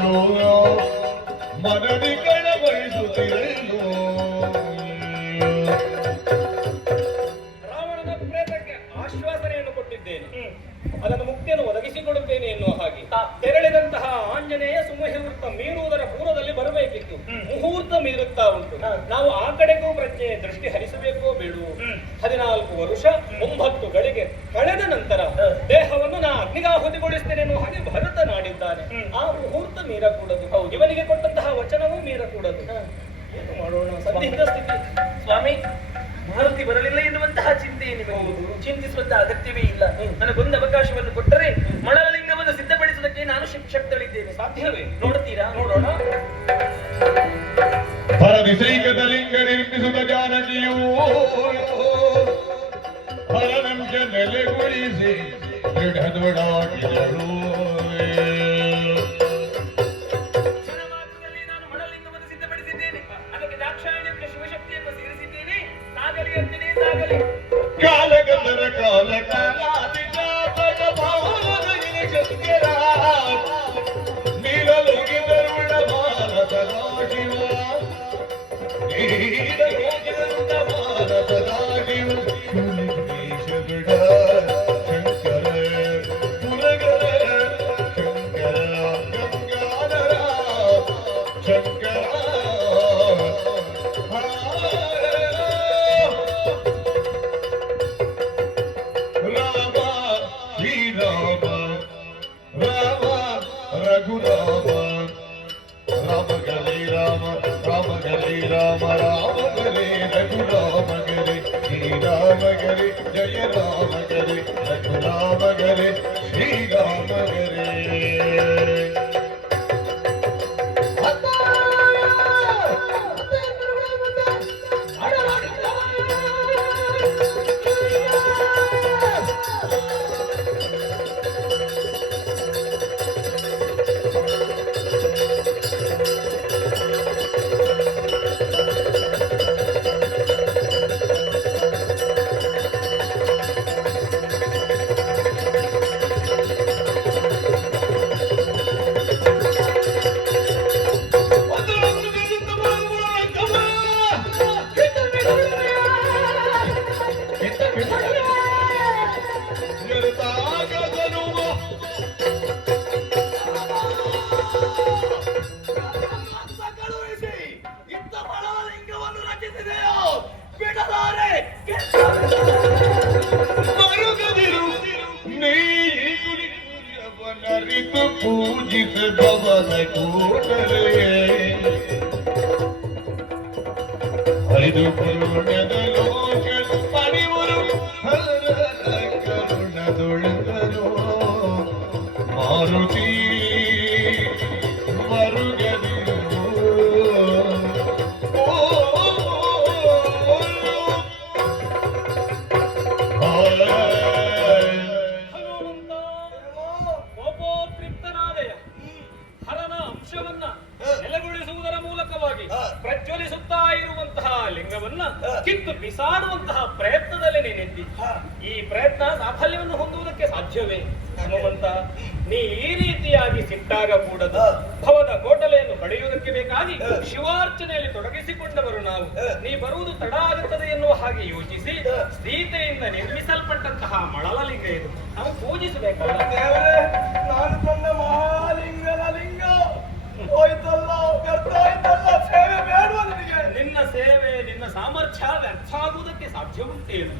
ಬಯಸಲು ಮನದಿ ಕಳವಳಿಸುತ್ತಿರಲು ರಾವಣನ ಪ್ರೇತಕ್ಕೆ ಆಶ್ವಾಸನೆಯನ್ನು ಕೊಟ್ಟಿದ್ದೇನೆ. ಅದನ್ನು ಮುಕ್ತಿಯನ್ನು ಒದಗಿಸಿಕೊಡುತ್ತೇನೆ ಎನ್ನುವ ಹಾಗೆ. ತೆರಳಿದಂತಹ ಆಂಜನೇಯ ಸುಮುಹೂರ್ತ ಮೀರುವುದರ ಪೂರ್ವದಲ್ಲಿ ಬರಬೇಕಿತ್ತು. ಮುಹೂರ್ತ ಮೀರುತ್ತಾ ಉಂಟು. ನಾವು ಆ ಕಡೆಗೂ ಪ್ರಜ್ಞೆ ದೃಷ್ಟಿ ಹರಿಸಬೇಕೋ ಬೇಡವೋ? ಹದಿನಾಲ್ಕು ವರುಷ ಒಂಬತ್ತು ಗಳಿಗೆ ಕಳೆದ ನಂತರ ದೇಹವನ್ನು ನಾ ಅಗ್ನಿಗಾಹುತಿಗೊಳಿಸ್ತೇನೆ ಎನ್ನುವ ಹಾಗೆ ಭರತ ನಾಡಿದ್ದಾನೆ ಆ ಮುಹೂರ್ತ ಮೀರಕೂಡದು. ಇವನಿಗೆ ಕೊಟ್ಟಂತಹ ವಚನವೂ ಮೀರಕೂಡದು. ಏನು ಮಾಡೋಣ? ಸಂದಿಗ್ಧ ಸ್ಥಿತಿ. ಸ್ವಾಮಿ ಮಾರುತಿ ಬರಲಿಲ್ಲ ಎನ್ನುವಂತಹ ಚಿಂತೆ ನಿಮಗೆ. ಚಿಂತಿಸುವಂತಹ ಅಗತ್ಯವೇ ಇಲ್ಲ. ನನಗೊಂದು ಅವಕಾಶವನ್ನು ಕೊಟ್ಟರೆ ಮಳಲಿಂಗವನ್ನು ಸಿದ್ಧಪಡಿಸುವುದಕ್ಕೆ ನಾನು ಶಿಕ್ಷಕ್ತಳಿದ್ದೇನೆ. ಸಾಧ್ಯವೇ? ನೋಡುತ್ತೀರಾ ನೋಡೋಣ. రామ రామ గరే రఘురామ గరే శ్రీరామ గరే జయ రామ గరే రఘురామ గరే శ్రీరామ గరే ನೀರಿತು ಪೂಜಿಸಬವನ ಕೂಡಲೇ ಐದು ಕರುಣದ ಲಿಂಗವನ್ನ ಕಿತ್ತು ಬಿಸಾಡುವಂತಹ ಪ್ರಯತ್ನದಲ್ಲಿ ನೀನಿದ್ದಿ ಈ ಪ್ರಯತ್ನ ಸಾಫಲ್ಯವನ್ನು ಹೊಂದುವುದಕ್ಕೆ ಸಾಧ್ಯವೇ? ಹನುಮಂತ ನೀ ಈ ರೀತಿಯಾಗಿ ಸಿಟ್ಟಾಗ ಕೂಡದ ಭವದ ಕೋಟಲೆಯನ್ನು ಪಡೆಯುವುದಕ್ಕೆ ಬೇಕಾಗಿ ಶಿವಾರ್ಚನೆಯಲ್ಲಿ ತೊಡಗಿಸಿಕೊಂಡವರು ನಾವು. ನೀ ಬರುವುದು ತಡ ಆಗುತ್ತದೆ ಎನ್ನುವ ಹಾಗೆ ಯೋಚಿಸಿ ಸೀತೆಯಿಂದ ನಿರ್ಮಿಸಲ್ಪಟ್ಟಂತಹ ಮಳಲಲಿಂಗ ಇದು ನಾವು ಪೂಜಿಸಬೇಕಲ್ಲ ಉಂಟೇನು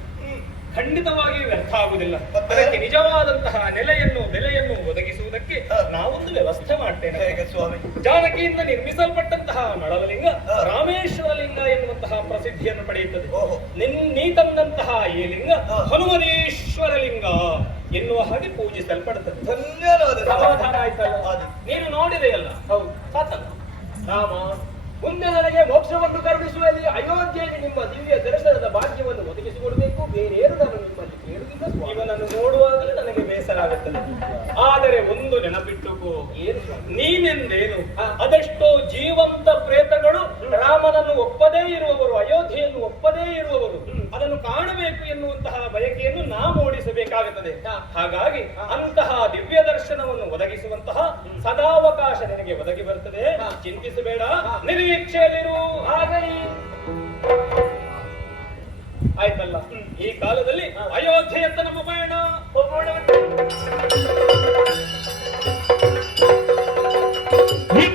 ಖಂಡಿತವಾಗಿ ವ್ಯರ್ಥ ಆಗುವುದಿಲ್ಲ. ಅದಕ್ಕೆ ನಿಜವಾದಂತಹ ನೆಲೆಯನ್ನು ಬೆಲೆಯನ್ನು ಒದಗಿಸುವುದಕ್ಕೆ ನಾವೊಂದು ವ್ಯವಸ್ಥೆ ಮಾಡ್ತೇನೆ. ಸ್ವಾಮಿ? ಜಾನಕಿಯಿಂದ ನಿರ್ಮಿಸಲ್ಪಟ್ಟಂತಹ ನಳಲಿಂಗ ರಾಮೇಶ್ವರ ಲಿಂಗ ಎನ್ನುವಂತಹ ಪ್ರಸಿದ್ಧಿಯನ್ನು ಪಡೆಯುತ್ತದೆ. ನಿನ್ ನೀ ತಂದಂತಹ ಈ ಲಿಂಗ ಹನುಮನೇಶ್ವರ ಲಿಂಗ ಎನ್ನುವ ಹಾಗೆ ಪೂಜಿಸಲ್ಪಡುತ್ತದೆ. ಸಮಾಧಾನ ಆಯ್ತಲ್ಲ? ಆಯ್ತು. ನೀನು ನೋಡಿದೆಯಲ್ಲ? ಹೌದು. ಸಾಕಲ್ಲ. ರಾಮ ಮುಂದೆ ನನಗೆ ಮೋಕ್ಷವನ್ನು ಕರುಣಿಸುವಲ್ಲಿ ಅಯೋಧ್ಯೆಯಲ್ಲಿ ನಿಮ್ಮ ದಿವ್ಯ ದರ್ಶನದ ಭಾಗ್ಯವನ್ನು ರಾಮನನ್ನು ಒಪ್ಪದೇ ಇರುವವರು ಅಯೋಧ್ಯೆಯನ್ನು ಒಪ್ಪದೇ ಇರುವವರು ಅದನ್ನು ಕಾಣಬೇಕು ಎನ್ನುವಂತಹ ಬಯಕೆಯನ್ನು ನಾವು ಓಡಿಸಬೇಕಾಗುತ್ತದೆ ಹಾಗಾಗಿ ಅಂತಹ ದಿವ್ಯ ದರ್ಶನವನ್ನು ಒದಗಿಸುವಂತಹ ಸದಾವಕಾಶ ನಿನಗೆ ಒದಗಿ ಬರುತ್ತದೆ ಚಿಂತಿಸಬೇಡ. ನಿರೀಕ್ಷೆಯಲ್ಲಿರು. ಹಾಗೈ. ಆಯ್ತಲ್ಲ? ಈ ಕಾಲದಲ್ಲಿ ಅಯೋಧ್ಯೆಯತ್ತ ನಮ್ಮ ಪಯಣ. ಹೋಗೋಣ.